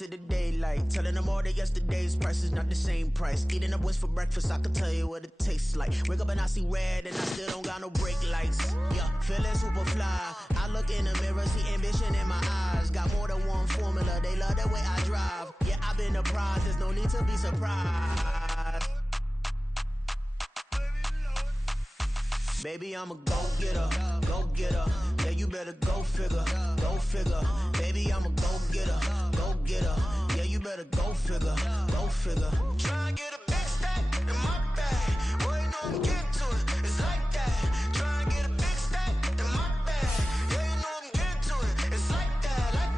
into the daylight. Telling them all that yesterday's price is not the same price. Eating up what's for breakfast, I can tell you what it tastes like. Wake up and I see red and I still don't got no brake lights. Yeah, feeling super fly. I look in the mirror, see ambition in my eyes. Got more than one formula, they love the way I drive. Yeah, I've been a prize, there's no need to be surprised. Baby, I'm a go-getter, go-getter. Yeah, you better go figure, go figure. Baby, I'm a go-getter, go-getter. Yeah, you better go figure, go figure. Try and get a big stack in my bag. Boy, you know I'm getting to it, it's like that. Try and get a big stack in my bag. Yeah, you know I'm getting to it, it's like that, like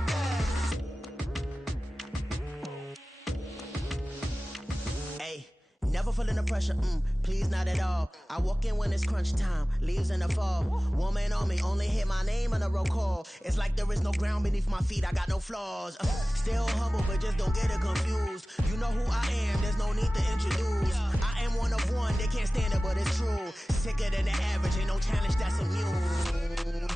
that. Hey. Never feeling the pressure, please not at all. I walk in when it's crunch time, leaves in the fall. Woman on me, only hit my name on a roll call. It's like there is no ground beneath my feet, I got no flaws. Still humble, but just don't get it confused. You know who I am, there's no need to introduce. I am one of one, they can't stand it, but it's true. Sicker than the average, ain't no challenge that's immune.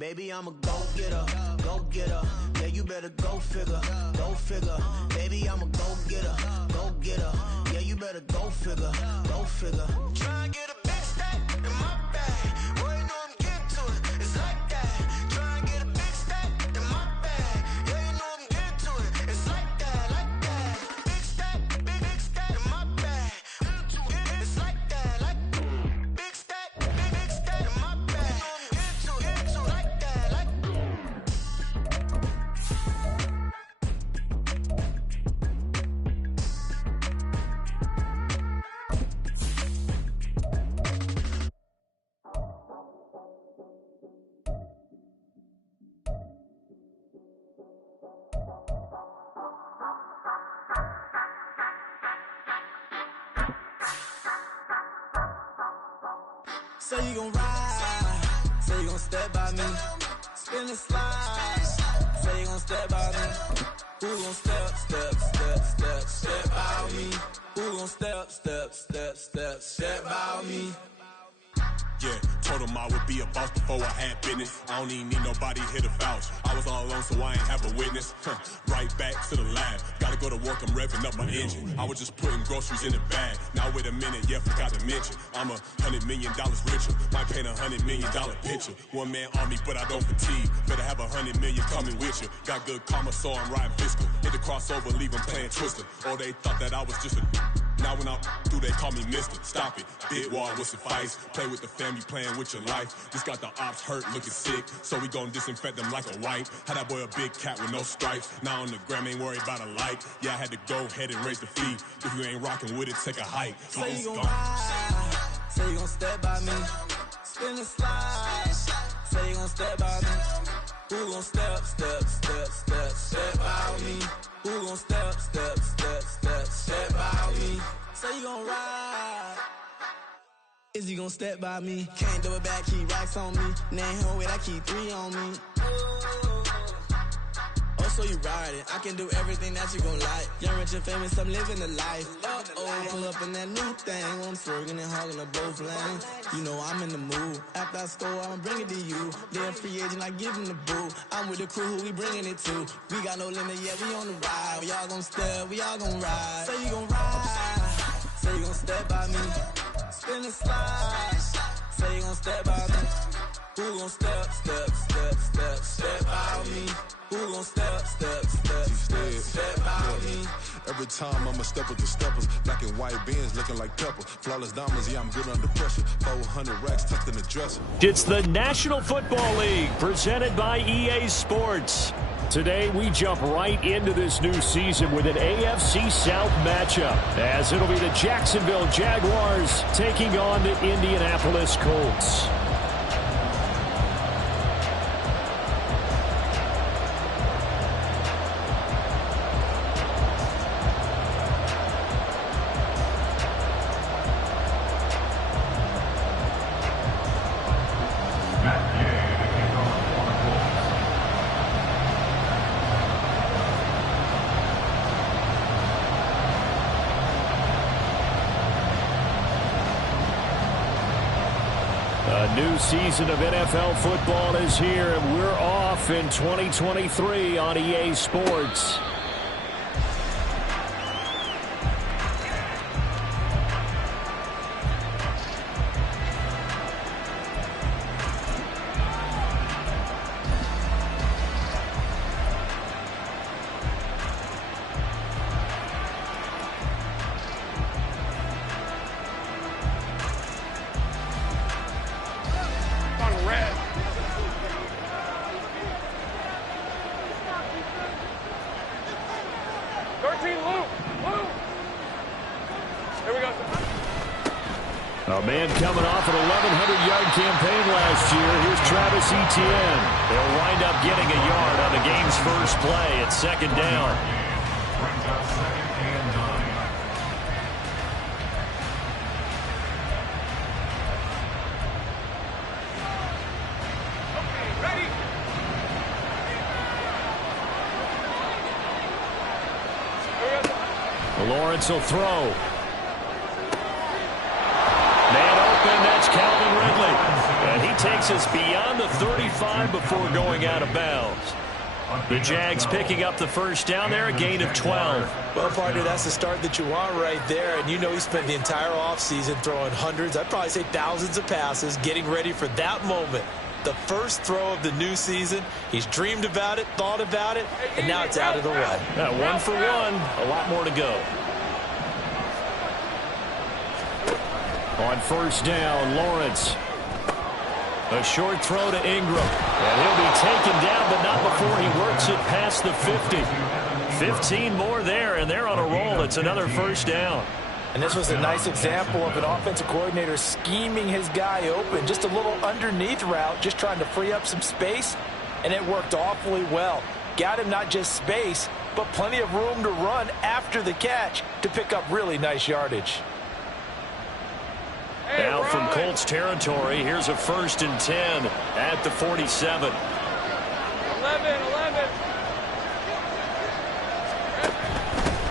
Baby, I'm a go-getter, go-getter. Yeah, you better go figure, go figure. Baby, I'm a go-getter, go-getter. Yeah, you better go figure, go figure. Try and get a big stack in my bag. Boy, you know I'm getting to it, it's like that. Try and get a big stack in my bag. Yeah, you know I'm getting to it, it's like that, like that. Big stack, big stack in my bag. It's like that, like big stack in my bag. You know I'm getting to it, like that, like Say you gon' ride, say you gon' step by me, spin and slide, say you gon' step by me. Who gon' step by me? Who gon' step by me? Yeah, told him I would be a boss before I had business. I don't even need nobody here to vouch. I was all alone, so I ain't have a witness. Right back to the lab. Gotta go to work, I'm revving up my engine. I was just putting groceries in the bag. Now wait a minute, yeah, forgot to mention. I'm $100 million richer. Might paint $100 million picture. One man army, but I don't fatigue. Better have 100 million coming with you. Got good karma, so I'm riding fiscal. Hit the crossover, leave them playing Twister. Oh, they thought that I was just a... Now when I'm through, they call me Mister. Stop it. Big wall with suffice. Play with the family, playing with your life. Just got the ops hurt, looking sick. So we gon' disinfect them like a wipe. Had that boy a big cat with no stripes. Now on the gram, ain't worried about a light. Yeah, I had to go ahead and raise the fee. If you ain't rocking with it, take a hike. Say you gon' ride, say you gon' step by me, spin and slide, say you gon' step by me. Who gon' step by me? Who gon' step by me? Say you gon' ride. Is he gon' step by me? Can't do it back, keep racks on me. Name home with I keep 3 on me. Oh, so you riding? I can do everything that you gon' like. Young, rich, and famous, I'm living the life. Uh-oh, pull up in that new thing. I'm swerving and hogging up both lanes. You know I'm in the mood. After I score, I'ma bring it to you. They're a free agent, I give him the boo. I'm with the crew, who we bringing it to. We got no limit, yeah, we on the ride. We all gon' step, we all gon' ride. Say you gon' ride, say you gon' step by me. Spin and slide, say you gon' step by me. Who gon' step by me? Who gon' step by me? Every time I'ma step with the steppers. Black and white beans looking like pepper. Flawless diamonds, yeah, I'm good under pressure. 400 racks tucked in the dresser. It's the National Football League, presented by EA Sports. Today, we jump right into this new season with an AFC South matchup, as it'll be the Jacksonville Jaguars taking on the Indianapolis Colts. new season of NFL football is here, and we're off in 2023 on EA Sports. A man coming off an 1,100-yard campaign last year. Here's Travis Etienne. They'll wind up getting a yard on the game's first play at second down. Lawrence will throw. And that's Calvin Ridley. And he takes us beyond the 35 before going out of bounds. The Jags picking up the first down there, a gain of 12. Well, partner, that's the start that you want right there. And you know he spent the entire offseason throwing hundreds, I'd probably say thousands of passes, getting ready for that moment. The first throw of the new season. He's dreamed about it, thought about it, and now it's out of the way. One for one, a lot more to go. On first down, Lawrence. A short throw to Ingram. And he'll be taken down, but not before he works it past the 50. 15 more there, and they're on a roll. It's another first down. And this was a nice example of an offensive coordinator scheming his guy open. Just a little underneath route, just trying to free up some space, and it worked awfully well. Got him not just space, but plenty of room to run after the catch to pick up really nice yardage. Now from Colts territory, here's a 1st and 10 at the 47. 11.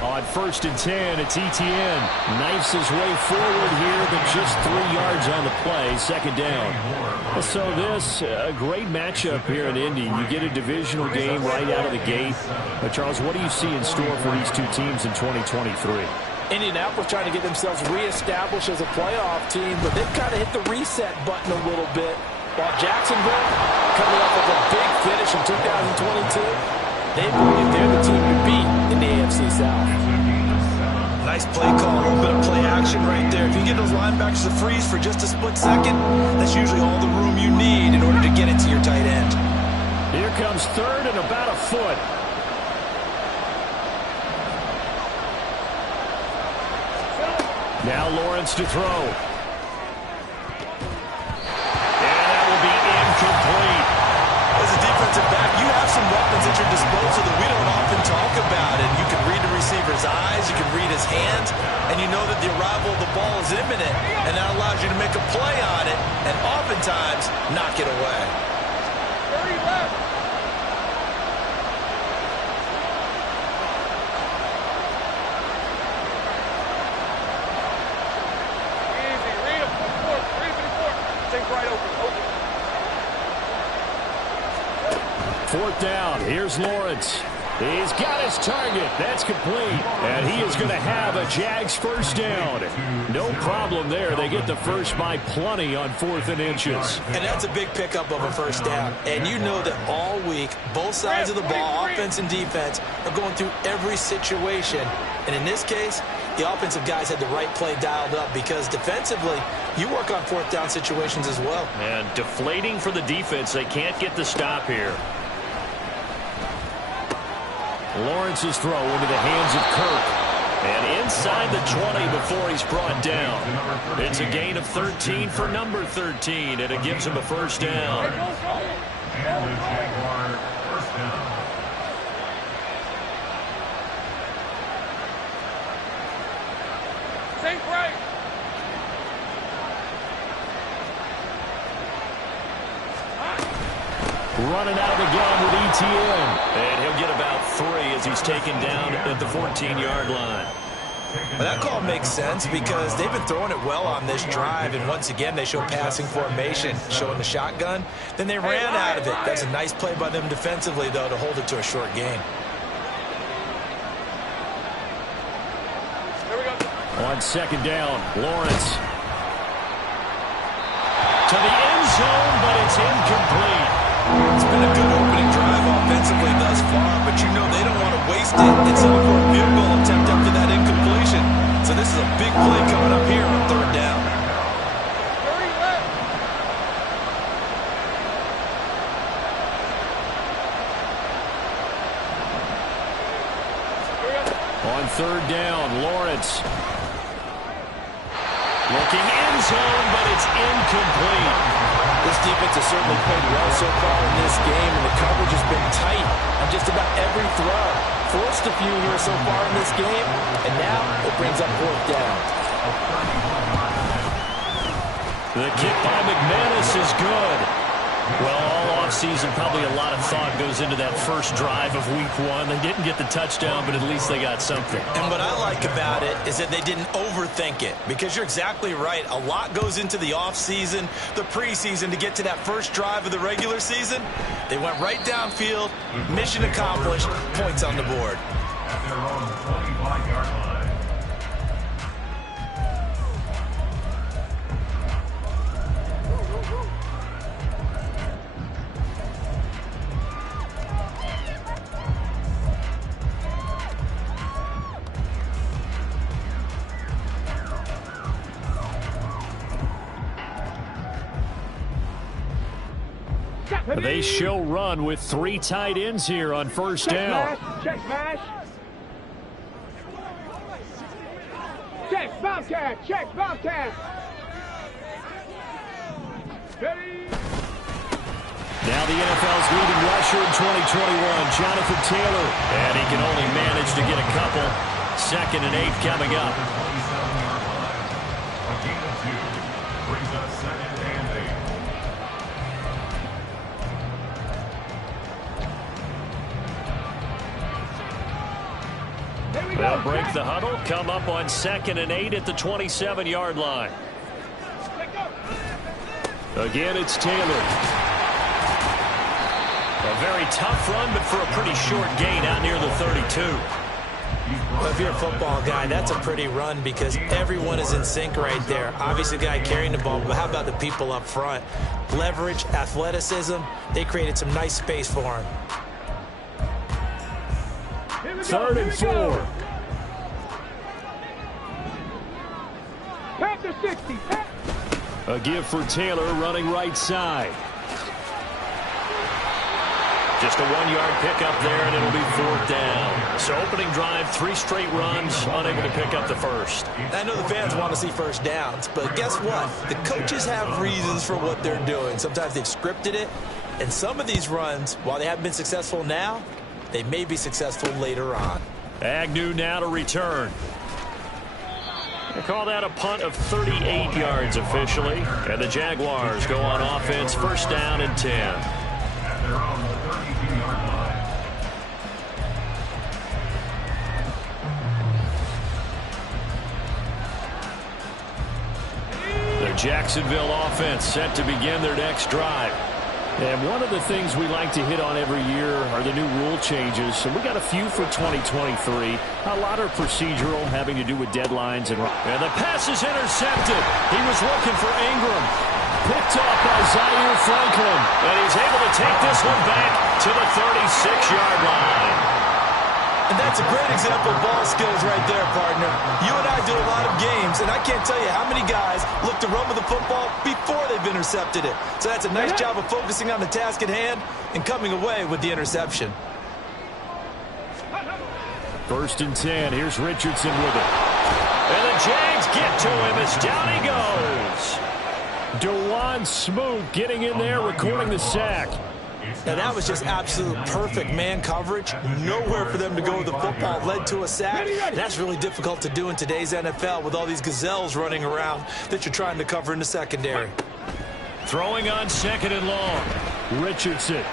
On 1st and 10, it's Etienne. Knifes his way forward here, but just 3 yards on the play, second down. So this, a great matchup here in Indy. You get a divisional game right out of the gate. But Charles, what do you see in store for these two teams in 2023? Indianapolis trying to get themselves reestablished as a playoff team, but they've kind of hit the reset button a little bit. While Jacksonville, coming off of a big finish in 2022, they believe they're the team to beat in the AFC South. Nice play call, a little bit of play action right there. If you get those linebackers to freeze for just a split second, that's usually all the room you need in order to get it to your tight end. Here comes third and about a foot. Now Lawrence to throw. And that will be incomplete. As a defensive back, you have some weapons at your disposal that we don't often talk about. And you can read the receiver's eyes, you can read his hands, and you know that the arrival of the ball is imminent. And that allows you to make a play on it and oftentimes knock it away. 30 left. Fourth down. Here's Lawrence. He's got his target. That's complete. And he is going to have a Jags first down. No problem there. They get the first by plenty on 4th and inches. And that's a big pickup of a first down. And you know that all week, both sides of the ball, offense and defense, are going through every situation. And in this case, the offensive guys had the right play dialed up because defensively, you work on 4th down situations as well. And deflating for the defense. They can't get the stop here. Lawrence's throw into the hands of Kirk. And inside the 20 before he's brought down. It's a gain of 13 for number 13, and it gives him a first down. And the Jaguar first down. Think right. Running out of the gun with Etienne. And he'll get about 3 as he's taken down at the 14-yard line. Well, that call makes sense because they've been throwing it well on this drive, and once again they show passing formation, showing the shotgun. Then they ran out of it. That's a nice play by them defensively, though, to hold it to a short gain. On second down, Lawrence. To the end zone, but it's incomplete. It's been a good opening drive offensively thus far, but you know they don't want to waste it and settle for a field goal attempt after that incompletion. So this is a big play coming up here on third down. On third down, Lawrence. Looking end zone, but it's incomplete. This defense has certainly played well so far in this game, and the coverage has been tight on just about every throw. Forced a few here so far in this game, and now it brings up fourth down. The kick by McManus is good. Well, all offseason, probably a lot of thought goes into that first drive of week one. They didn't get the touchdown, but at least they got something. And what I like about it is that they didn't overthink it, because you're exactly right. A lot goes into the offseason, the preseason, to get to that first drive of the regular season. They went right downfield, mission accomplished, points on the board. At their own 25-yard line. They show run with 3 tight ends here on first down. Check smash. Check Bobcat. Check Bobcat. Ready. Now the NFL's leading rusher in 2021, Jonathan Taylor. And he can only manage to get a couple. 2nd and 8 coming up. A gain of 2 brings us 2nd and 8. They'll break the huddle, come up on 2nd and 8 at the 27-yard line. Again, it's Taylor. A very tough run, but for a pretty short gain out near the 32. Well, if you're a football guy, that's a pretty run because everyone is in sync right there. Obviously, the guy carrying the ball, but how about the people up front? Leverage, athleticism, they created some nice space for him. 3rd and 4. Panther 60. A give for Taylor running right side. Just a 1-yard pickup there, and it'll be 4th down. So opening drive, 3 straight runs, unable to pick up the first. I know the fans want to see first downs, but guess what? The coaches have reasons for what they're doing. Sometimes they've scripted it, and some of these runs, while they haven't been successful now, they may be successful later on. Agnew now to return. They call that a punt of 38 yards officially. And the Jaguars go on offense, first down and 10. At their own 32-yard line. The Jacksonville offense set to begin their next drive. And one of the things we like to hit on every year are the new rule changes. So we got a few for 2023. A lot are procedural, having to do with deadlines. And the pass is intercepted. He was looking for Ingram. Picked off by Zaire Franklin. And he's able to take this one back to the 36-yard line. And that's a great example of ball skills right there, partner. You and I do a lot of games, and I can't tell you how many guys look to run with the football before they've intercepted it. So that's a nice job of focusing on the task at hand and coming away with the interception. 1st and 10. Here's Richardson with it. And the Jags get to him as down he goes. Dewan Smoot getting in there, recording the sack. Now, that was just absolute perfect man coverage. Nowhere for them to go with the football. Led to a sack. That's really difficult to do in today's NFL with all these gazelles running around that you're trying to cover in the secondary. Throwing on 2nd and long. Richardson.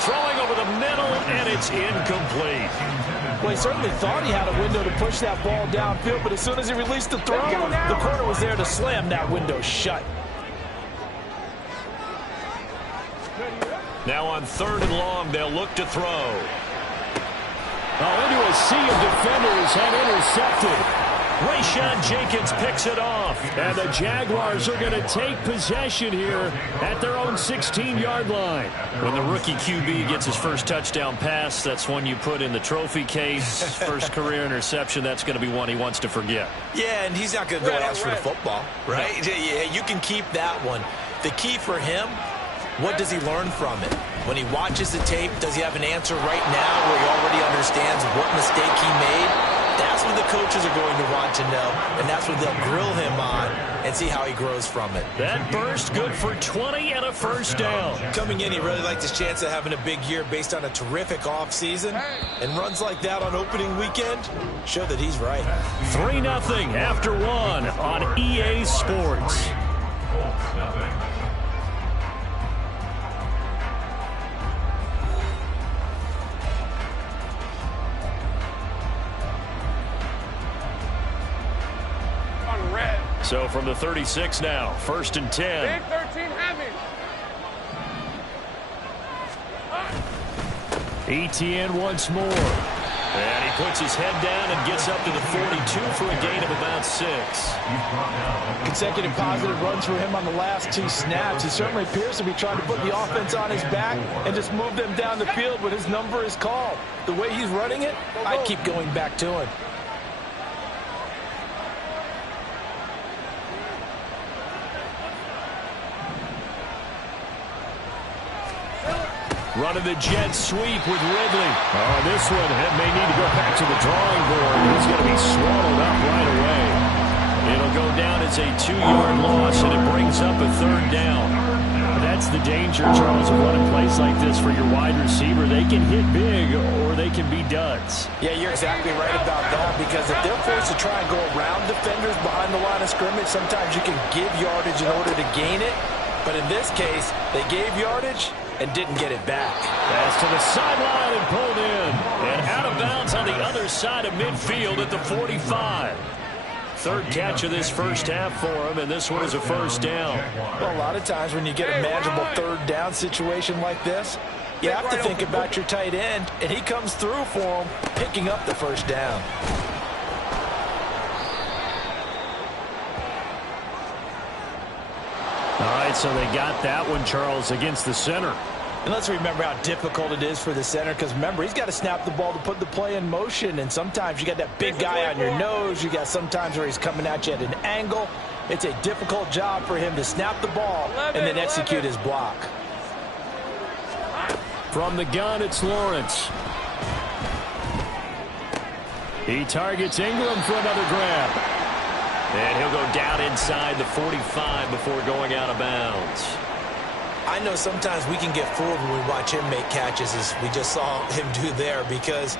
Throwing over the middle, and it's incomplete. Well, he certainly thought he had a window to push that ball downfield, but as soon as he released the throw, the corner was there to slam that window shut. Now on 3rd and long, they'll look to throw. Into a sea of defenders and intercepted. Rayshawn Jenkins picks it off. And the Jaguars are going to take possession here at their own 16-yard line. When the rookie QB gets his first touchdown pass, that's one you put in the trophy case. First career interception, that's going to be one he wants to forget. Yeah, and he's not going to go ask for the football, right? Yeah, you can keep that one. The key for him, what does he learn from it? When he watches the tape, does he have an answer right now where he already understands what mistake he made? That's what the coaches are going to want to know, and that's what they'll grill him on and see how he grows from it. That burst good for 20 and a first down. Coming in, he really liked his chance of having a big year based on a terrific offseason, and runs like that on opening weekend show that he's right. 3-0 after 1 on EA Sports. So from the 36 now, 1st and 10. Big 13 heavy. Etienne once more. And he puts his head down and gets up to the 42 for a gain of about 6. Consecutive positive runs for him on the last 2 snaps. He certainly appears to be trying to put the offense on his back and just move them down the field when his number is called. The way he's running it, I keep going back to him. Running the jet sweep with Ridley. Oh, this one may need to go back to the drawing board. He's going to be swallowed up right away. It'll go down as a 2-yard loss, and it brings up a 3rd down. That's the danger, Charles, of running plays like this for your wide receiver. They can hit big, or they can be duds. Yeah, you're exactly right about that, because if they're forced to try and go around defenders behind the line of scrimmage, sometimes you can give yardage in order to gain it. But in this case, they gave yardage and didn't get it back. Pass to the sideline and pulled in. And out of bounds on the other side of midfield at the 45. 3rd catch of this first half for him, and this one is a 1st down. Well, a lot of times when you get a manageable 3rd down situation like this, you have to think about your tight end, and he comes through for him, picking up the 1st down. All right, so they got that one, Charles, against the center. And let's remember how difficult it is for the center, because remember, he's got to snap the ball to put the play in motion, and sometimes you got that big guy on your nose. You got sometimes where he's coming at you at an angle. It's a difficult job for him to snap the ball and then execute his block. From the gun, it's Lawrence. He targets Ingram for another grab. And he'll go down inside the 45 before going out of bounds. I know sometimes we can get fooled when we watch him make catches, as we just saw him do there, because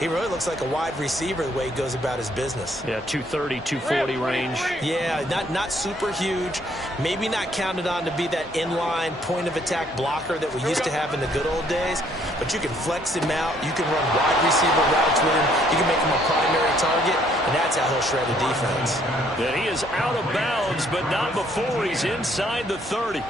he really looks like a wide receiver the way he goes about his business. Yeah, 230, 240 range. Yeah, not super huge. Maybe not counted on to be that inline point-of-attack blocker that we used to have in the good old days. But you can flex him out. You can run wide receiver routes with him. You can make him a primary target, and that's how he'll shred a defense. That he is out of bounds, but not before he's inside the 30.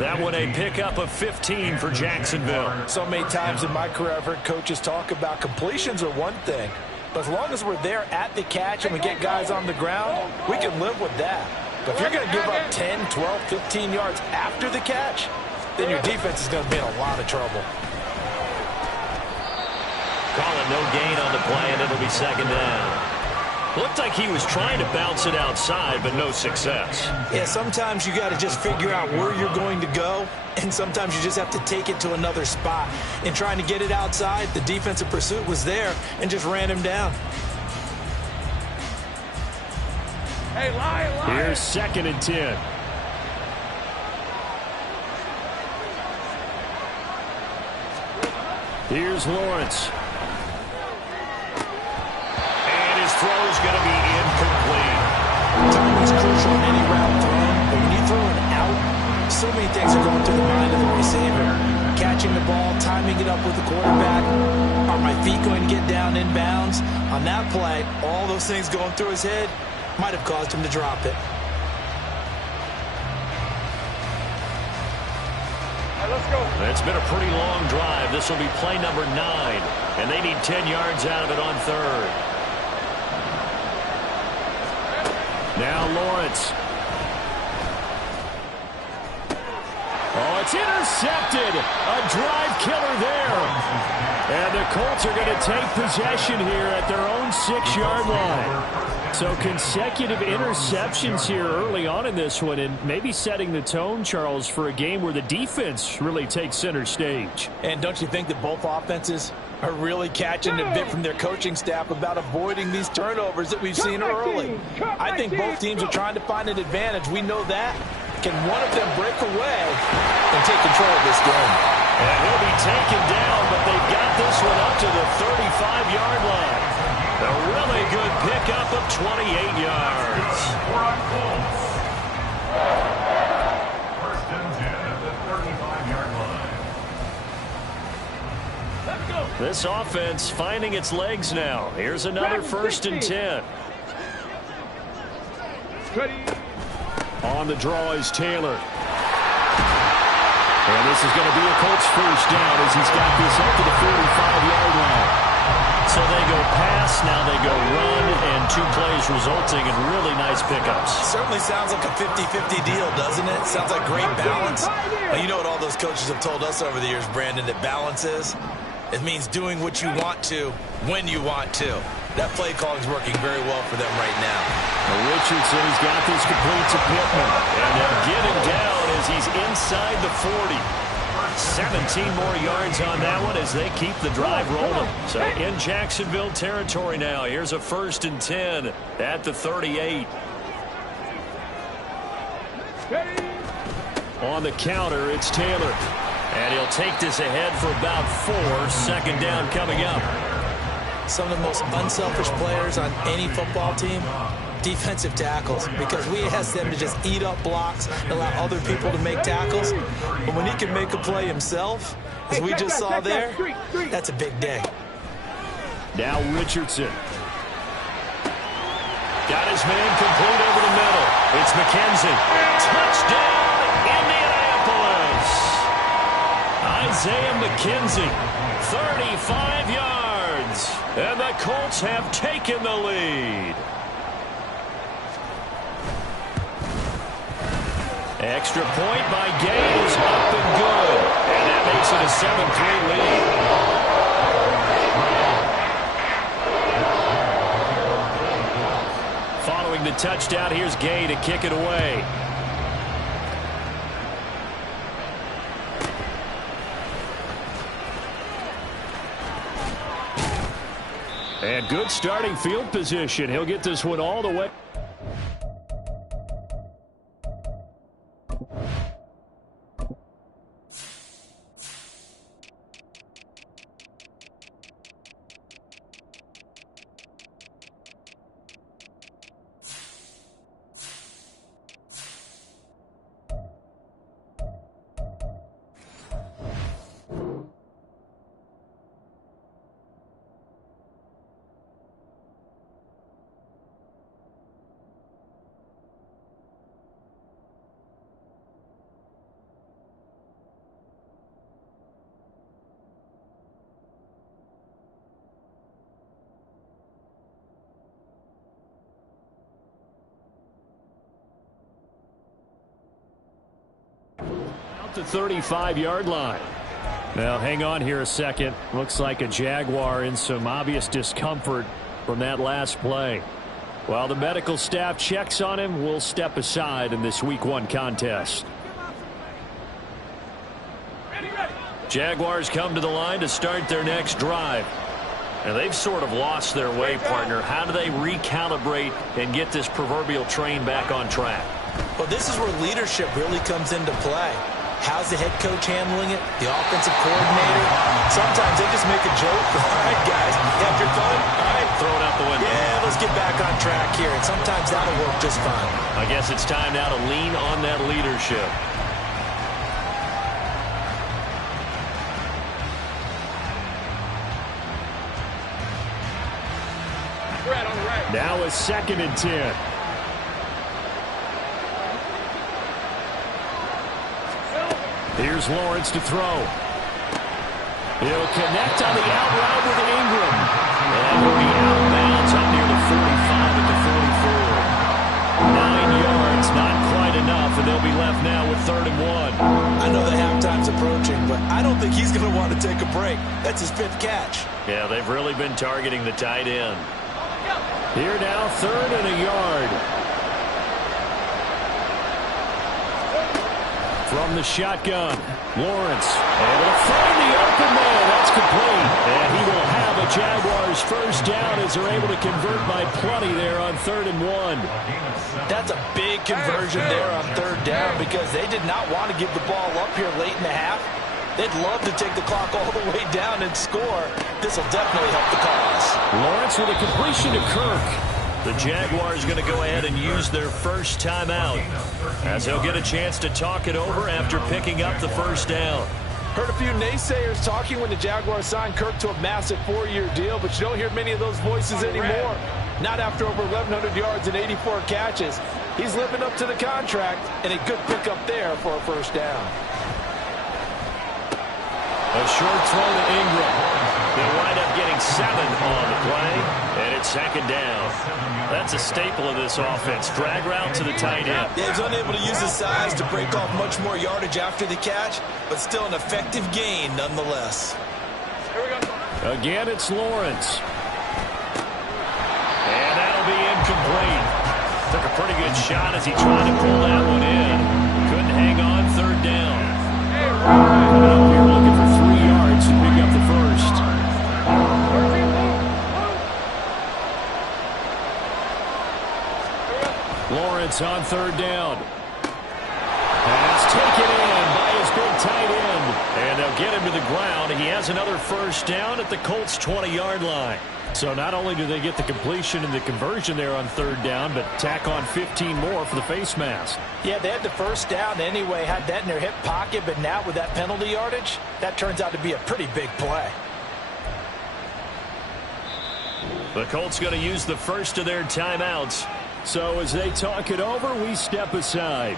That one a pickup of 15 for Jacksonville. So many times in my career, I've heard coaches talk about completions are one thing, but as long as we're there at the catch and we get guys on the ground, we can live with that. But if you're going to give up 10, 12, 15 yards after the catch, then your defense is going to be in a lot of trouble. Calling no gain on the play, and it'll be 2nd down. Looked like he was trying to bounce it outside, but no success. Yeah, sometimes you got to just figure out where you're going to go, and sometimes you just have to take it to another spot. In trying to get it outside, the defensive pursuit was there and just ran him down. Hey, Lion. Here's 2nd and 10. Here's Lawrence. His throw is going to be incomplete. Timing is crucial in any route thrown, but when you throw an out, so many things are going through the mind of the receiver. Catching the ball, timing it up with the quarterback. Are my feet going to get down in bounds? On that play, all those things going through his head might have caused him to drop it. Let's go. It's been a pretty long drive. This will be play number 9, and they need 10 yards out of it on third. Now Lawrence. Oh, it's intercepted. A drive killer there. And the Colts are going to take possession here at their own 6-yard line. So consecutive interceptions here early on in this one, and maybe setting the tone, Charles, for a game where the defense really takes center stage. And don't you think that both offenses are really catching a bit from their coaching staff about avoiding these turnovers that we've seen early? I think both teams are trying to find an advantage. We know that. Can one of them break away and take control of this game? And he'll be taken down, but they've got this one up to the 35-yard line. A really good pickup of 28 yards. First and 10 at the 35-yard line. Let's go. This offense finding its legs now. Here's another first and 10. Ready. On the draw is Taylor. And this is going to be a Colts first down as he's got this up to the 45-yard line. So they go pass, now they go run, and 2 plays resulting in really nice pickups. Certainly sounds like a 50-50 deal, doesn't it? Sounds like great balance. Well, you know what all those coaches have told us over the years, Brandon, that balance is? It means doing what you want to when you want to. That play calling is working very well for them right now. Richardson has got this complete to Pittman. And they'll get him down as he's inside the 40. 17 more yards on that one as they keep the drive rolling. So in Jacksonville territory now. Here's a first and 10 at the 38. On the counter, it's Taylor. And he'll take this ahead for about 4. Second down coming up. Some of the most unselfish players on any football team, defensive tackles, because we ask them to just eat up blocks and allow other people to make tackles. But when he can make a play himself, as we just saw there, that's a big day. Now Richardson. Got his man complete over the middle. It's McKenzie. Touchdown, Indianapolis. Isaiah McKenzie, 35 yards. And the Colts have taken the lead. Extra point by Gay is up and good. And that makes it a 7-3 lead. Following the touchdown, here's Gay to kick it away. And good starting field position. He'll get this one all the way. The 35-yard line. Now hang on here a second. Looks like a Jaguar in some obvious discomfort from that last play. While the medical staff checks on him, we'll step aside in this Week 1 contest. Jaguars come to the line to start their next drive. And they've sort of lost their way, partner. How do they recalibrate and get this proverbial train back on track? Well, this is where leadership really comes into play. How's the head coach handling it? The offensive coordinator? Sometimes they just make a joke. All right, guys, you have your fun? All right. Throw it out the window. Yeah, let's get back on track here. And sometimes that'll work just fine. I guess it's time now to lean on that leadership. Now a 2nd and 10. Here's Lawrence to throw. He'll connect on the out route with Ingram. And he'll be out of bounds up near the 45 at the 44. 9 yards, not quite enough, and they'll be left now with 3rd and 1. I know the halftime's approaching, but I don't think he's going to want to take a break. That's his 5th catch. Yeah, they've really been targeting the tight end. Here now, 3rd and a yard. From the shotgun, Lawrence able to find the open man. That's complete. And he will have a Jaguars first down as they're able to convert by plenty there on 3rd and 1. That's a big conversion there on 3rd down because they did not want to give the ball up here late in the half. They'd love to take the clock all the way down and score. This will definitely help the cause. Lawrence with a completion to Kirk. The Jaguars going to go ahead and use their first timeout as they'll get a chance to talk it over after picking up the first down. Heard a few naysayers talking when the Jaguars signed Kirk to a massive 4-year deal, but you don't hear many of those voices anymore. Not after over 1,100 yards and 84 catches. He's living up to the contract, and a good pickup there for a first down. A short throw to Ingram. They'll wind up getting 7 on the play, and it's 2nd down. That's a staple of this offense. Drag route to the tight end. Yeah, he's unable to use his size to break off much more yardage after the catch, but still an effective gain nonetheless. Again, it's Lawrence. And that'll be incomplete. Took a pretty good shot as he tried to pull that one in. Couldn't hang on 3rd down. Coming up here looking for 3 yards to pick up the first. Lawrence on 3rd down. Pass taken in by his big tight end. And they'll get him to the ground. He has another first down at the Colts' 20-yard line. So not only do they get the completion and the conversion there on 3rd down, but tack on 15 more for the face mask. Yeah, they had the first down anyway, had that in their hip pocket, but now with that penalty yardage, that turns out to be a pretty big play. The Colts going to use the first of their timeouts. So as they talk it over, we step aside.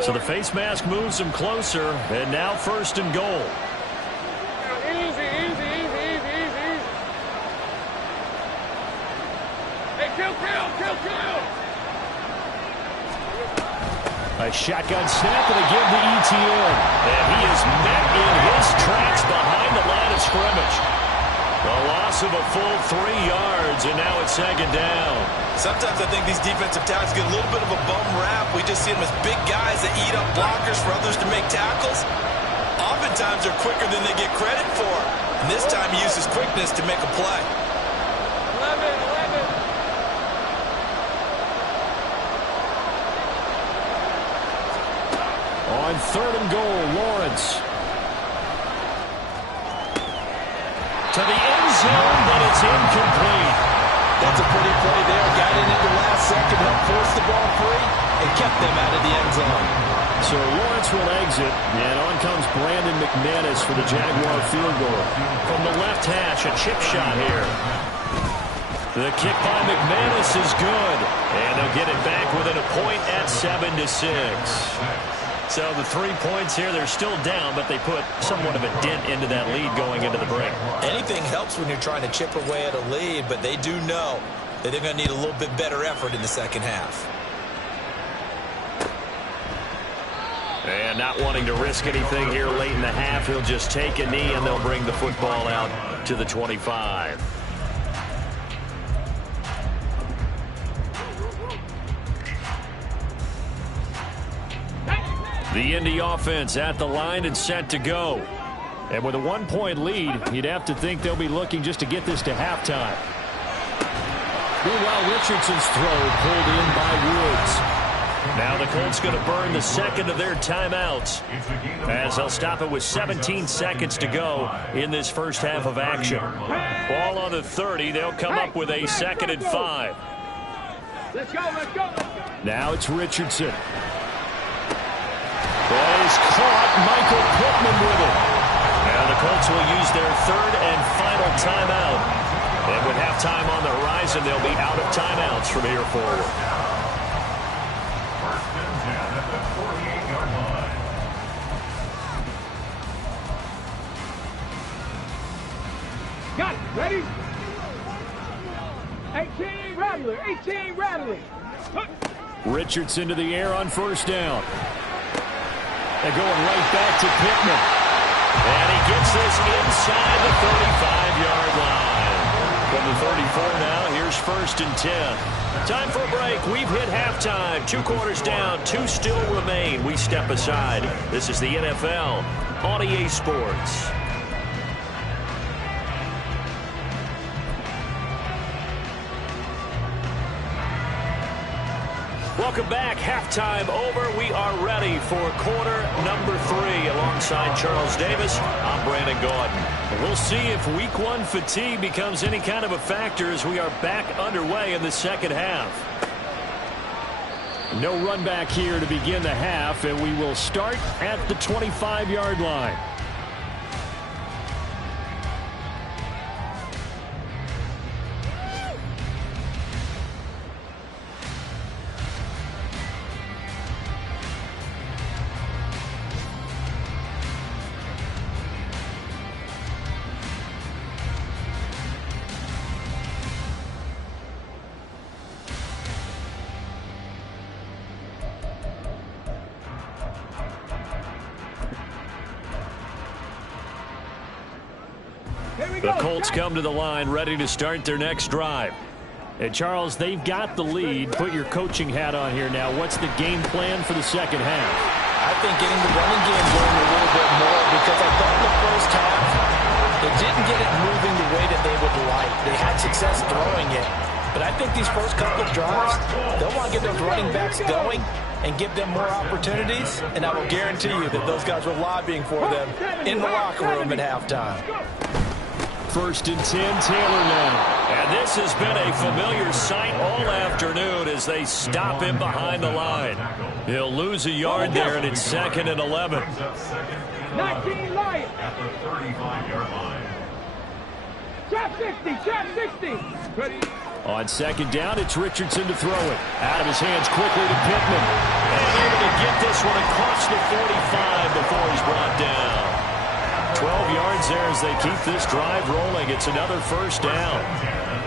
So the face mask moves them closer, and now 1st and goal. Easy. Hey, kill. A shotgun snap and again to ETN. And he is met in his tracks behind the line of scrimmage. A loss of a full 3 yards, and now it's 2nd down. Sometimes I think these defensive tackles get a little bit of a bum rap. We just see them as big guys that eat up blockers for others to make tackles. Oftentimes they're quicker than they get credit for. And this time he uses quickness to make a play. 11. On 3rd and goal, Lawrence. To the end zone, but it's incomplete. That's a pretty play there. Got in at the last second, helped force the ball free, and kept them out of the end zone. So Lawrence will exit, and on comes Brandon McManus for the Jaguar field goal. From the left hash, a chip shot here. The kick by McManus is good, and they'll get it back within a point at 7-6. So the 3 points here, they're still down, but they put somewhat of a dent into that lead going into the break. Anything helps when you're trying to chip away at a lead, but they do know that they're going to need a little bit better effort in the second half. And not wanting to risk anything here late in the half, he'll just take a knee, and they'll bring the football out to the 25. The Indy offense at the line and set to go. And with a 1-point lead, you'd have to think they'll be looking just to get this to halftime. Meanwhile, Richardson's throw pulled in by Woods. Now the Colts going to burn the 2nd of their timeouts as they'll stop it with 17 seconds to go in this first half of action. Ball on the 30. They'll come up with a 2nd and 5. Let's go. Now it's Richardson. That is caught. Michael Pittman with it. Now the Colts will use their third and final timeout. And with halftime on the horizon, they'll be out of timeouts from here forward. First and 10 at the 48-yard line. Got it. Ready? 18 Rattler. 18 Rattler. Richardson to the air on first down. They're going right back to Pittman. And he gets this inside the 35-yard line. From the 34 now, here's first and 10. Time for a break. We've hit halftime. 2 quarters down, 2 still remain. We step aside. This is the NFL on EA Sports. Welcome back. Halftime over. We are ready for quarter number 3. Alongside Charles Davis, I'm Brandon Gaudin. We'll see if week 1 fatigue becomes any kind of a factor as we are back underway in the second half. No run back here to begin the half, and we will start at the 25-yard line. The Colts come to the line ready to start their next drive. And Charles, they've got the lead. Put your coaching hat on here now. What's the game plan for the second half? I think getting the running game going a little bit more, because I thought in the first half they didn't get it moving the way that they would like. They had success throwing it. But I think these first couple of drives, they'll want to get those running backs going and give them more opportunities. And I will guarantee you that those guys were lobbying for them in the locker room at halftime. First and 10, Taylor now. And this has been a familiar sight all afternoon as they stop him behind the line. He'll lose a yard there, and it's second and 11. 19 Lions. At the 35-yard line. Trap 60, trap 60. Ready? On second down, it's Richardson to throw it. Out of his hands quickly to Pittman. And able to get this one across the 45 before he's brought down. 12 yards there as they keep this drive rolling. It's another first down.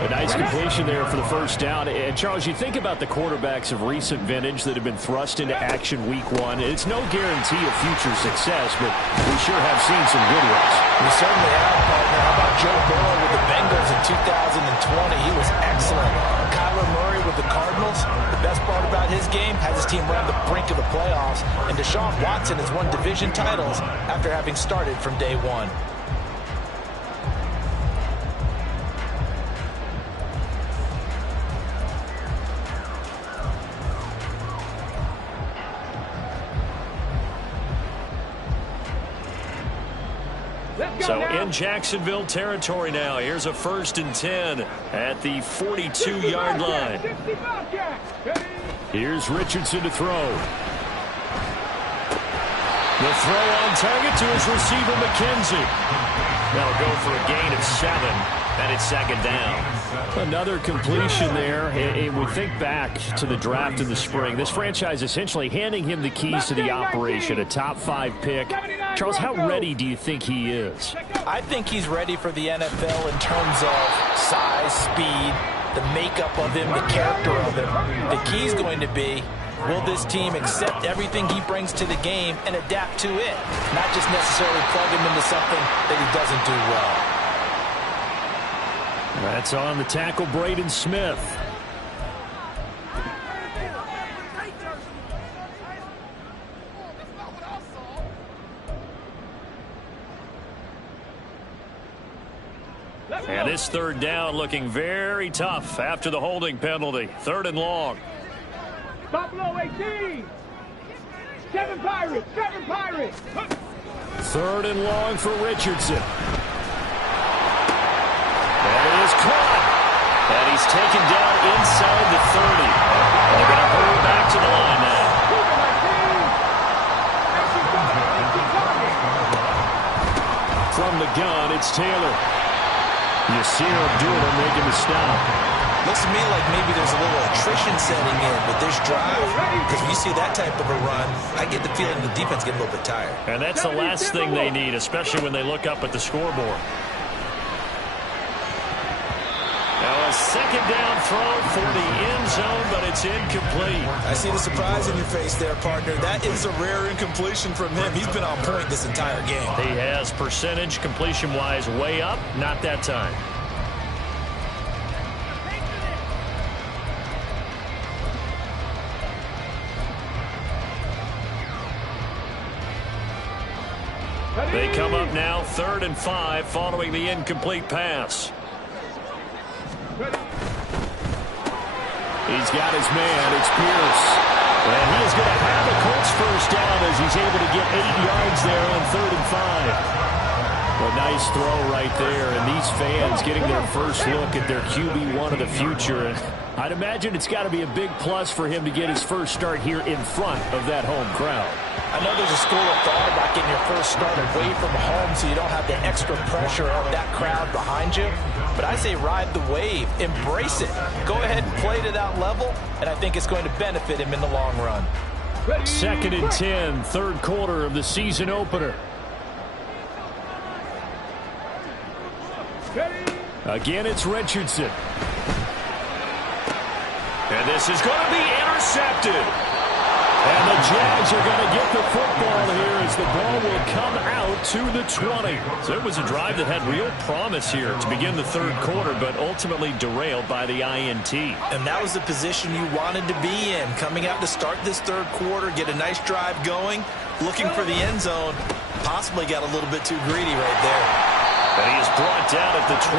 A nice completion there for the first down. And, Charles, you think about the quarterbacks of recent vintage that have been thrust into action week 1. It's no guarantee of future success, but we sure have seen some good ones. We certainly have, partner. How about Joe Burrow with the Bengals in 2020? He was excellent. Kyler Murray with the Cardinals. The best part about his game has his team right on the brink of the playoffs. And Deshaun Watson has won division titles after having started from day 1. So in Jacksonville territory now. Here's a first and 10 at the 42-yard line. Here's Richardson to throw. The throw on target to his receiver, McKenzie. That'll go for a gain of 7, and it's second down. Another completion there. And we think back to the draft in the spring. This franchise essentially handing him the keys to the operation, a top 5 pick. Charles, how ready do you think he is? I think he's ready for the NFL in terms of size, speed, the makeup of him, the character of him. The key is going to be, will this team accept everything he brings to the game and adapt to it? Not just necessarily plug him into something that he doesn't do well. That's on the tackle, Braden Smith. And this third down looking very tough after the holding penalty. Third and long. Buffalo 18. 7 Pirates. 7 Pirates. Third and long for Richardson. And it is caught. And he's taken down inside the 30. And they're going to hurry back to the line now. You see them doing it, making the stop. Looks to me like maybe there's a little attrition setting in with this drive, because when you see that type of a run, I get the feeling the defense get a little bit tired. And that's the last thing they need, especially when they look up at the scoreboard. Now a second down throw for the end zone, but it's incomplete. I see the surprise in your face there, partner. That is a rare incompletion from him. He's been on point this entire game. He has percentage completion-wise way up, not that time. They come up now 3rd and 5 following the incomplete pass. He's got his man. It's Pierce. And he is going to have a Colts first down as he's able to get 8 yards there on 3rd and 5. A nice throw right there. And these fans getting their first look at their QB1 of the future. And I'd imagine it's got to be a big plus for him to get his first start here in front of that home crowd. I know there's a school of thought about getting your first start away from home so you don't have the extra pressure of that crowd behind you. But I say ride the wave. Embrace it. Go ahead and play to that level, and I think it's going to benefit him in the long run. 2nd and 10, 3rd quarter of the season opener. Again, it's Richardson. And this is going to be intercepted. And the Jags are going to get the football here as the ball will come out to the 20. So it was a drive that had real promise here to begin the 3rd quarter, but ultimately derailed by the INT. And that was the position you wanted to be in. Coming out to start this 3rd quarter, get a nice drive going, looking for the end zone. Possibly got a little bit too greedy right there. And he is brought down at the 22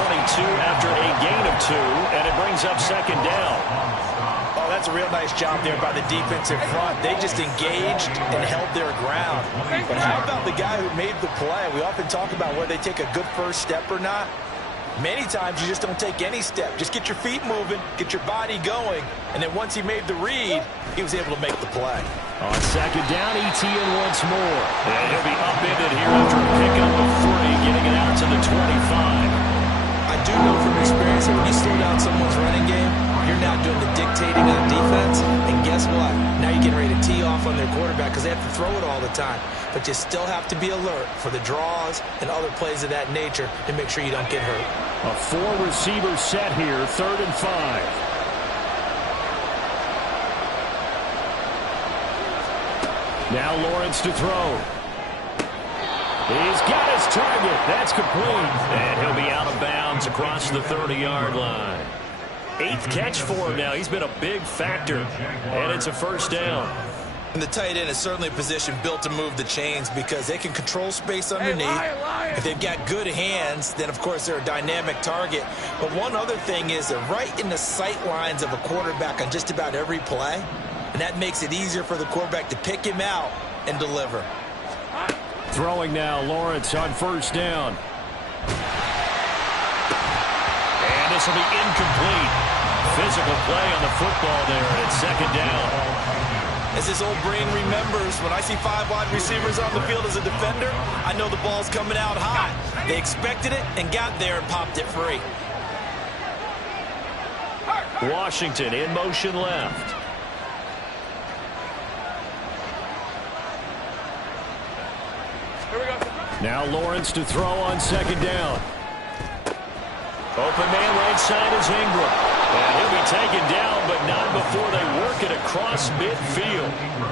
after a gain of 2, and it brings up 2nd down. Oh, that's a real nice job there by the defensive front. They just engaged and held their ground. But how about the guy who made the play? We often talk about whether they take a good first step or not. Many times you just don't take any step. Just get your feet moving, get your body going, and then once he made the read, he was able to make the play. On 2nd down, ETN once more. And he'll be upended here after a pickup of 3, getting it out to the 25. I do know from experience that when you slow down someone's running game, you're now doing the dictating on defense. And guess what? Now you're getting ready to tee off on their quarterback because they have to throw it all the time. But you still have to be alert for the draws and other plays of that nature to make sure you don't get hurt. A 4-receiver set here, 3rd and 5. Now Lawrence to throw. He's got his target. That's complete. And he'll be out of bounds across the 30-yard line. 8th catch for him now. He's been a big factor. And it's a first down. And the tight end is certainly a position built to move the chains because they can control space underneath. If they've got good hands, then, of course, they're a dynamic target. But one other thing is they're right in the sight lines of a quarterback on just about every play. And that makes it easier for the quarterback to pick him out and deliver. Throwing now, Lawrence on first down. And this will be incomplete. Physical play on the football there, and it's 2nd down. As his old brain remembers, when I see 5 wide receivers on the field as a defender, I know the ball's coming out hot. They expected it and got there and popped it free. Washington in motion left. Now Lawrence to throw on 2nd down. Open man right side is Ingram. And he'll be taken down, but not before they work it across midfield.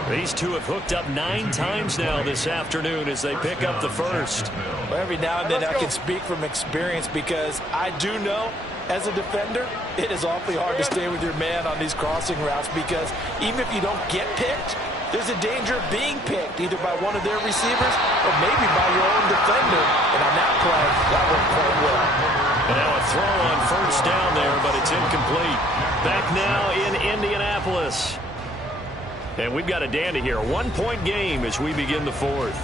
These two have hooked up 9 times now this afternoon as they pick up the first. Well, every now and then I can speak from experience because I do know as a defender, it is awfully hard to stay with your man on these crossing routes because even if you don't get picked, there's a danger of being picked either by one of their receivers or maybe by your own defender. And on that play, that worked quite well. And now a throw on first down there, but it's incomplete. Back now in Indianapolis. And we've got a dandy here. A 1-point game as we begin the 4th.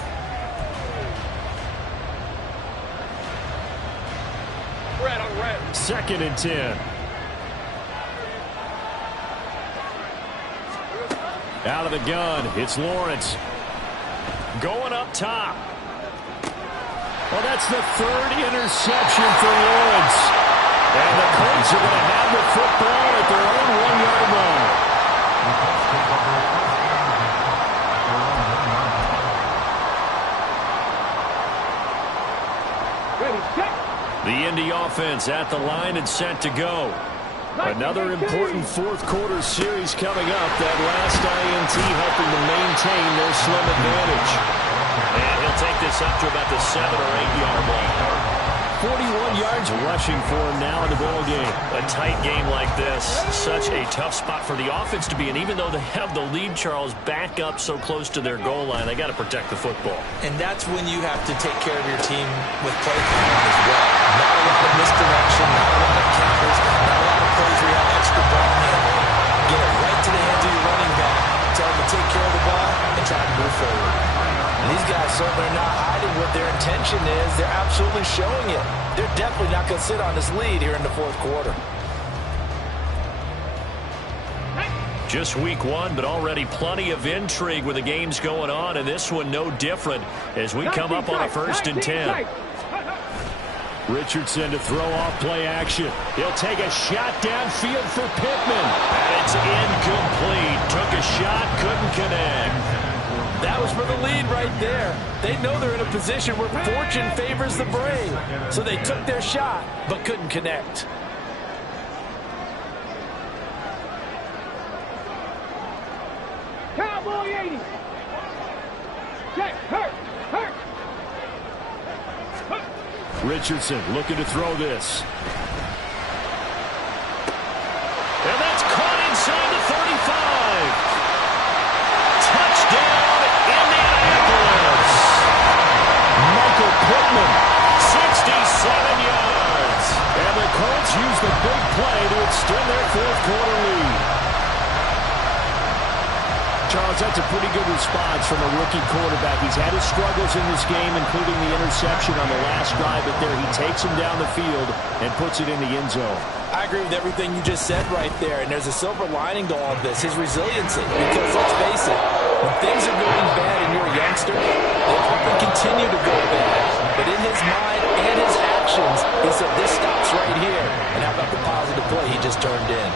Red on red. 2nd and 10. Out of the gun, it's Lawrence. Going up top. Well, that's the 3rd interception for Lawrence. And the Colts are going to have the football at their own 1-yard line. The Indy offense at the line and set to go. Another important fourth-quarter series coming up. That last INT helping to maintain their slim advantage. And he'll take this up to about the 7- or 8-yard line. 41 yards rushing for him now in the ball game. A tight game like this, such a tough spot for the offense to be in. Even though they have the lead, Charles, back up so close to their goal line, they got to protect the football. And that's when you have to take care of your team with play calling as well. Not a lot of misdirection, not a lot of counters, not a lot of plays where you have extra ball handling. Get it right to the hands of your running back, tell them to take care of the ball, and try to move forward. And these guys certainly are not hiding what their intention is. They're absolutely showing it. They're definitely not going to sit on this lead here in the fourth quarter. Just week 1, but already plenty of intrigue with the games going on, and this one no different as we come up on a 1st and 10. Richardson to throw off play action. He'll take a shot downfield for Pittman. And it's incomplete. Took a shot, couldn't connect. That was for the lead right there. They know they're in a position where fortune favors the brave. So they took their shot, but couldn't connect. Cowboy 80. Check. Hurt. Richardson looking to throw this. And that's caught inside the 35. Touchdown, Indianapolis. Michael Pittman, 67 yards. And the Colts use the big play to extend their fourth-quarter lead. Charles, that's a pretty good response from a rookie quarterback. He's had his struggles in this game, including the interception on the last drive, but there he takes him down the field and puts it in the end zone. I agree with everything you just said right there, and there's a silver lining to all of this, his resiliency. Because let's face it, when things are going bad and you're a youngster, they often continue to go bad. But in his mind and his actions, he said, this stops right here. And how about the positive play he just turned in?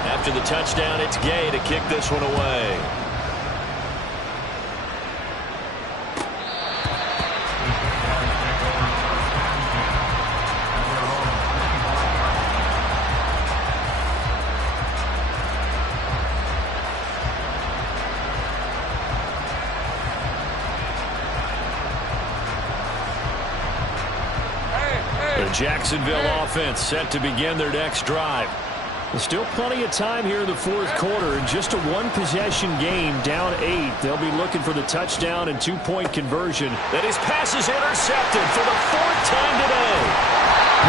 After the touchdown, it's Gay to kick this one away. The Jacksonville offense set to begin their next drive. There's still plenty of time here in the fourth quarter. In just a one-possession game, down 8. They'll be looking for the touchdown and two-point conversion. That his pass is intercepted for the 4th time today.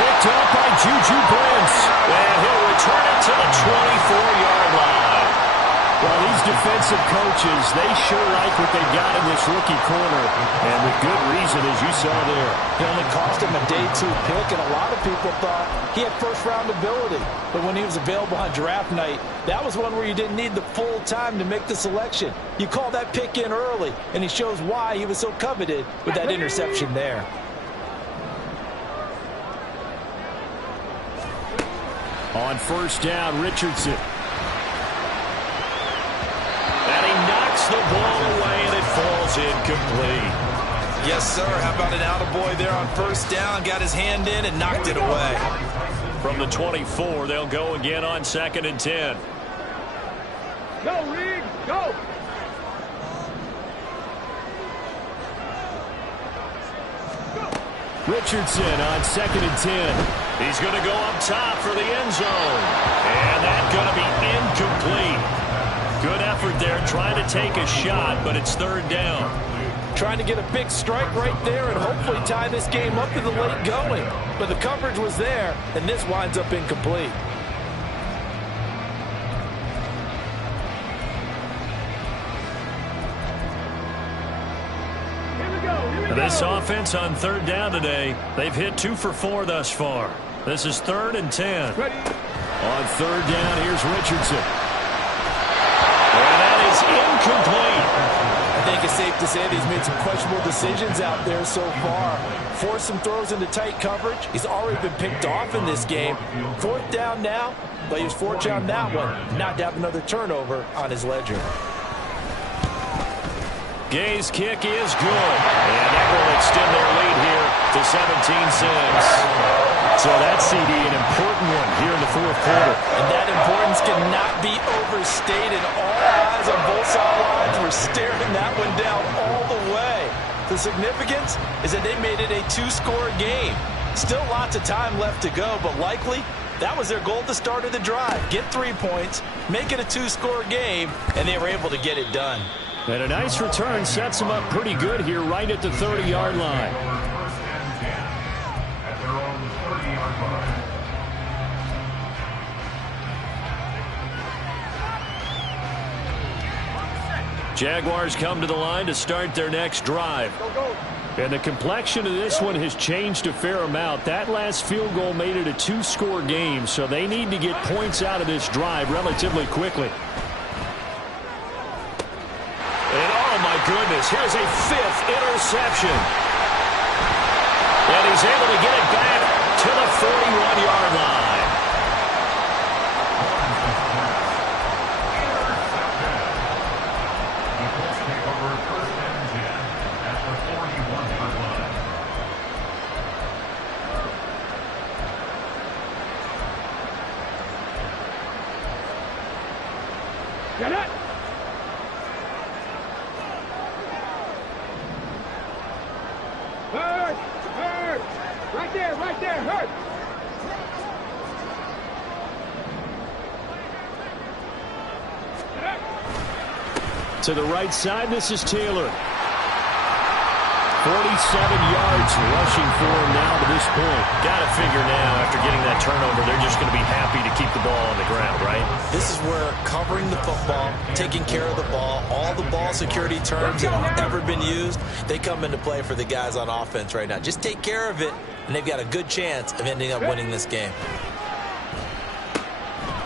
Picked up by Juju Brents. And he'll return it to the 24-yard line. Well, these defensive coaches, they sure like what they got in this rookie corner. And with good reason, as you saw there. It only cost him a day 2 pick, and a lot of people thought he had first-round ability. But when he was available on draft night, that was one where you didn't need the full time to make the selection. You call that pick in early, and he shows why he was so coveted with that interception there. On first down, Richardson. And he knocks the ball away, and it falls incomplete. Yes, sir. How about an attaboy there on first down? Got his hand in and knocked it away. From the 24, they'll go again on 2nd and 10. Go, Reed, go! Richardson on 2nd and 10. He's going to go up top for the end zone. And that's going to be incomplete. Good effort there trying to take a shot, but it's 3rd down. Trying to get a big strike right there and hopefully tie this game up in the late going. But the coverage was there, and this winds up incomplete. This offense on 3rd down today, they've hit 2 for 4 thus far. This is 3rd and 10. On 3rd down, here's Richardson. And that is incomplete. I think safe to say that he's made some questionable decisions out there so far. Forced some throws into tight coverage. He's already been picked off in this game. 4th down now, but he was fortunate on that one not to have another turnover on his ledger. Gay's kick is good, and that will extend their lead here to 17-6. So that CD, an important one here in the 4th quarter. And that importance cannot be overstated. All eyes on both sidelines were staring that one down all the way. The significance is that they made it a 2-score game. Still lots of time left to go, but likely that was their goal at the start of the drive. Get 3 points, make it a 2-score game, and they were able to get it done. And a nice return sets them up pretty good here right at the 30-yard line. Jaguars come to the line to start their next drive. And the complexion of this one has changed a fair amount. That last field goal made it a 2-score game, so they need to get points out of this drive relatively quickly. And oh my goodness, here's a 5th interception. And he's able to get it back to the 41-yard line. Get it! Hurt! Hurt! Right there, hurt! To the right side, this is Taylor. 47 yards rushing for him now to this point. Got to figure now, after getting that turnover, they're just going to be happy to keep the ball on the ground, right? This is where covering the football, taking care of the ball, all the ball security terms that have ever been used, they come into play for the guys on offense right now. Just take care of it, and they've got a good chance of ending up winning this game.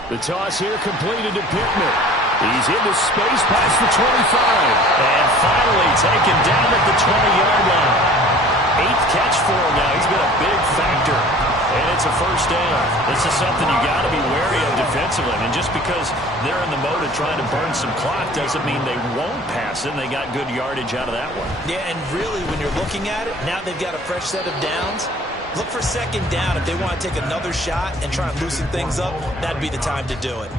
The toss here completed to Pittman. He's into space past the 25. And finally taken down at the 20-yard line. 8th catch for him now. He's been a big factor. And it's a first down. This is something you got to be wary of defensively. And just because they're in the mode of trying to burn some clock doesn't mean they won't pass it. And they got good yardage out of that one. Yeah, and really when you're looking at it, now they've got a fresh set of downs. Look for 2nd down. If they want to take another shot and try and loosen things up, that'd be the time to do it.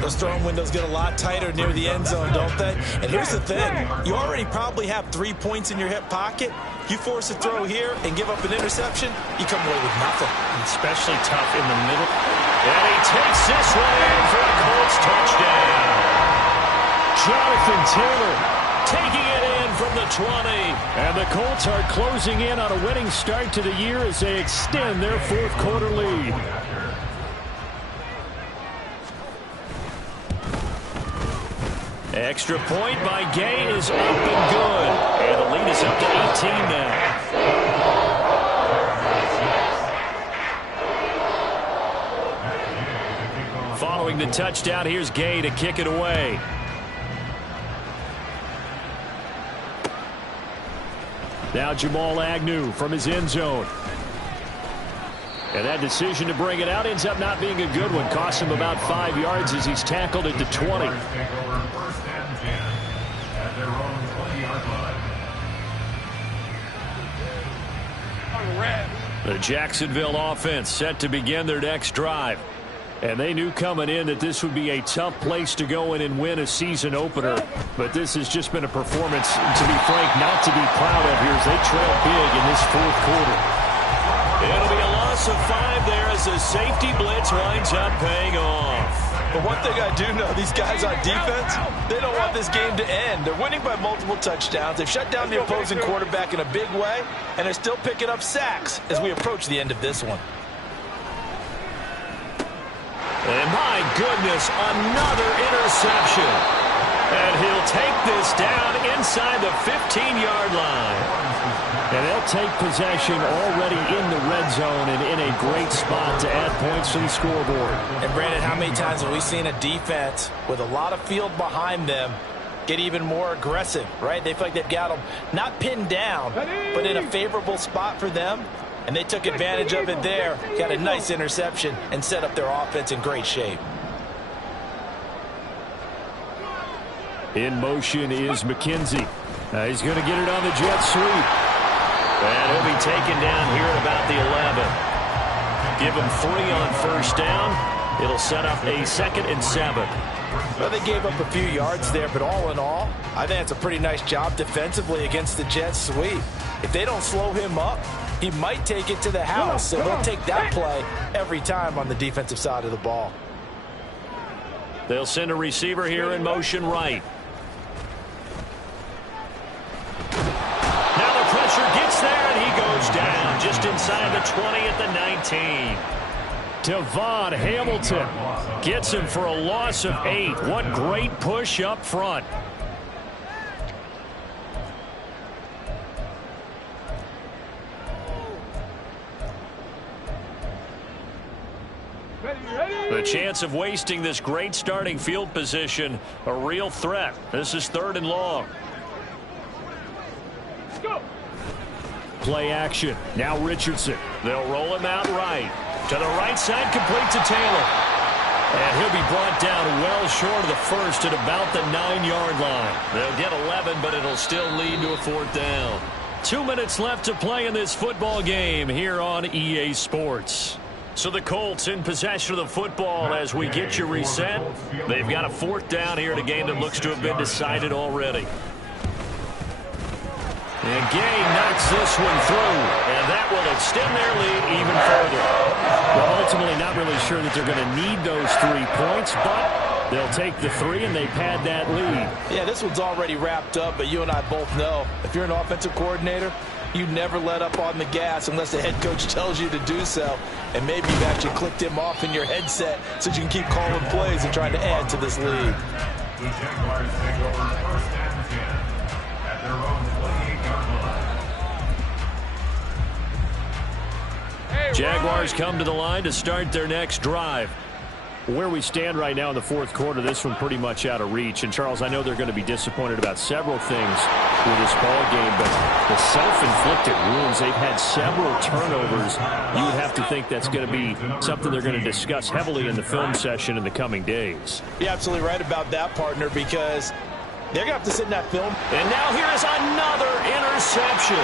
Those throwing windows get a lot tighter near the end zone, don't they? And here's the thing. You already probably have 3 points in your hip pocket. You force a throw here and give up an interception, you come away with nothing. Especially tough in the middle. And he takes this one in for a Colts touchdown. Jonathan Taylor taking it in from the 20. And the Colts are closing in on a winning start to the year as they extend their 4th quarter lead. Extra point by Gay is up and good. And the lead is up to 18 now. Following the touchdown, here's Gay to kick it away. Now Jamal Agnew from his end zone. And that decision to bring it out ends up not being a good one. Cost him about 5 yards as he's tackled at the 20. The Jacksonville offense set to begin their next drive. And they knew coming in that this would be a tough place to go in and win a season opener. But this has just been a performance, to be frank, not to be proud of here as they trail big in this 4th quarter. It'll be a loss of 5 there as the safety blitz winds up paying off. But one thing I do know, these guys on defense, they don't want this game to end. They're winning by multiple touchdowns. They've shut down the opposing quarterback in a big way, and they're still picking up sacks as we approach the end of this one. And my goodness, another interception. And he'll take this down inside the 15-yard line. And they'll take possession already in the red zone and in a great spot to add points to the scoreboard. And Brandon, how many times have we seen a defense with a lot of field behind them get even more aggressive, right? They feel like they've got them not pinned down, but in a favorable spot for them. And they took advantage of it there. Got a nice interception and set up their offense in great shape. In motion is McKenzie. He's going to get it on the jet sweep. And he'll be taken down here at about the 11. Give him 3 on first down. It'll set up a 2nd and 7. Well, they gave up a few yards there, but all in all, I think it's a pretty nice job defensively against the jet sweep. If they don't slow him up, he might take it to the house, so they'll take that play every time on the defensive side of the ball. They'll send a receiver here in motion right. Now the pressure gets there, and he goes down just inside the 20 at the 19. Devon Hamilton gets him for a loss of 8. What great push up front. The chance of wasting this great starting field position, a real threat. This is 3rd and long. Play action. Now Richardson. They'll roll him out right. To the right side, complete to Taylor. And he'll be brought down well short of the first at about the 9-yard line. They'll get 11, but it'll still lead to a 4th down. 2 minutes left to play in this football game here on EA Sports. So the Colts in possession of the football as we get you reset. They've got a 4th down here in a game that looks to have been decided already. And Gay knocks this one through, and that will extend their lead even further. Well, ultimately not really sure that they're going to need those 3 points, but they'll take the 3 and they pad that lead. Yeah, this one's already wrapped up, but you and I both know if you're an offensive coordinator, you never let up on the gas unless the head coach tells you to do so. And maybe you've actually clicked him off in your headset so you can keep calling plays and trying to add to this lead. The Jaguars take over 1st and 10 at their own 28-yard line. Jaguars come to the line to start their next drive. Where we stand right now in the 4th quarter, this one pretty much out of reach. And, Charles, I know they're going to be disappointed about several things with this ball game, but the self-inflicted wounds, they've had several turnovers. You would have to think that's going to be something they're going to discuss heavily in the film session in the coming days. You're absolutely right about that, partner, because they're going to have to sit in that film. And now here is another interception.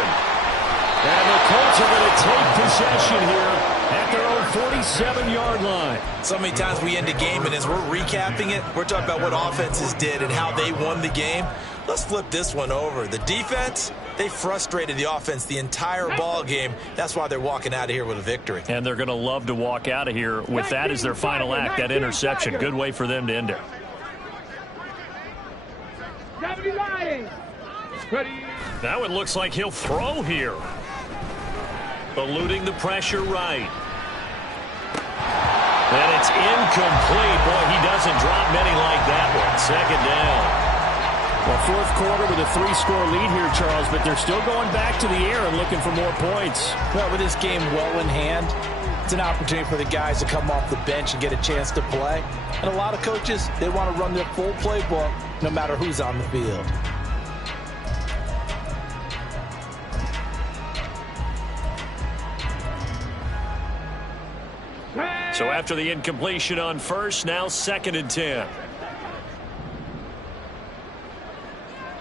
And the Colts are going to take possession here at their own 47-yard line. So many times we end a game, and as we're recapping it, we're talking about what offenses did and how they won the game. Let's flip this one over. The defense, they frustrated the offense the entire ball game. That's why they're walking out of here with a victory. And they're going to love to walk out of here with that as their final act, that interception. Good way for them to end it. Now it looks like he'll throw here. Eluding the pressure right. And it's incomplete. Boy, he doesn't drop many like that one. 2nd down. Well, 4th quarter with a 3-score lead here, Charles, but they're still going back to the air and looking for more points. Well, with this game well in hand, it's an opportunity for the guys to come off the bench and get a chance to play. And a lot of coaches, they want to run their full playbook no matter who's on the field. So after the incompletion on first, now 2nd and 10.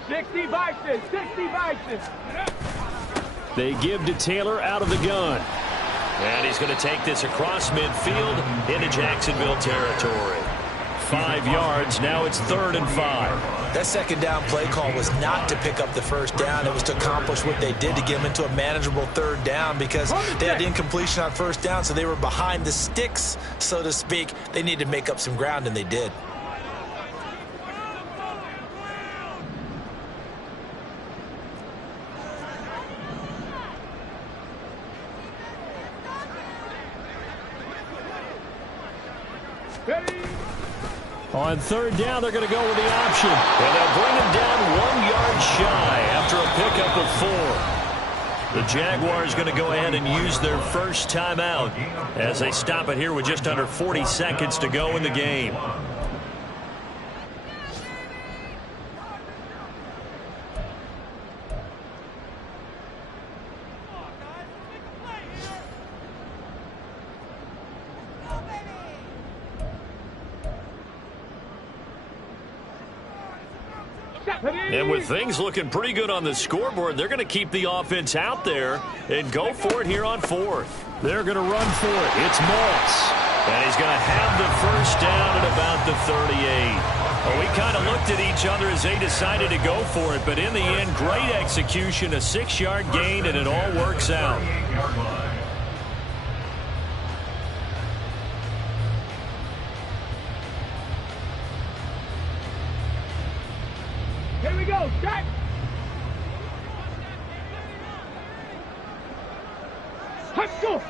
60 Vikings, 60 Vikings. They give to Taylor out of the gun. And he's going to take this across midfield into Jacksonville territory. 5 yards. Now it's 3rd and 5. That 2nd down play call was not to pick up the 1st down. It was to accomplish what they did to get them into a manageable 3rd down because they had incompletion on 1st down, so they were behind the sticks, so to speak. They needed to make up some ground, and they did. On 3rd down, they're going to go with the option. And they'll bring him down 1 yard shy after a pickup of 4. The Jaguars going to go ahead and use their first timeout as they stop it here with just under 40 seconds to go in the game. And with things looking pretty good on the scoreboard, they're going to keep the offense out there and go for it here on fourth. They're going to run for it. It's Moss. And he's going to have the first down at about the 38. Well, we kind of looked at each other as they decided to go for it, but in the end, great execution, a 6-yard gain, and it all works out. Here we go, set! Let's go!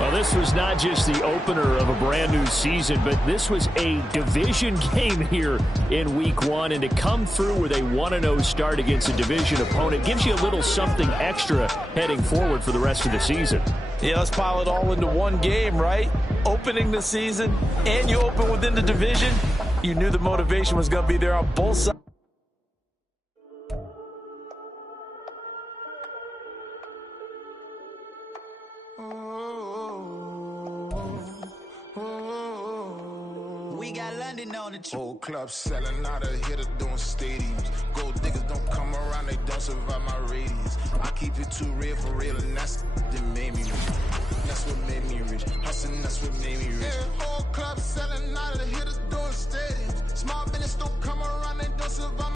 Well, this was not just the opener of a brand new season, but this was a division game here in week 1. And to come through with a 1-0 start against a division opponent gives you a little something extra heading forward for the rest of the season. Yeah, let's pile it all into one game, right? Opening the season, and you open within the division. You knew the motivation was going to be there on both sides. Whole club selling out of hitter doing stadiums. Gold diggers don't come around, they don't survive my radius. I keep it too real for real, and that's that made me rich. That's what made me rich. Hustling, that's what made me rich. Yeah, whole club selling out of hitters doing stadiums. Small business don't come around, they don't survive.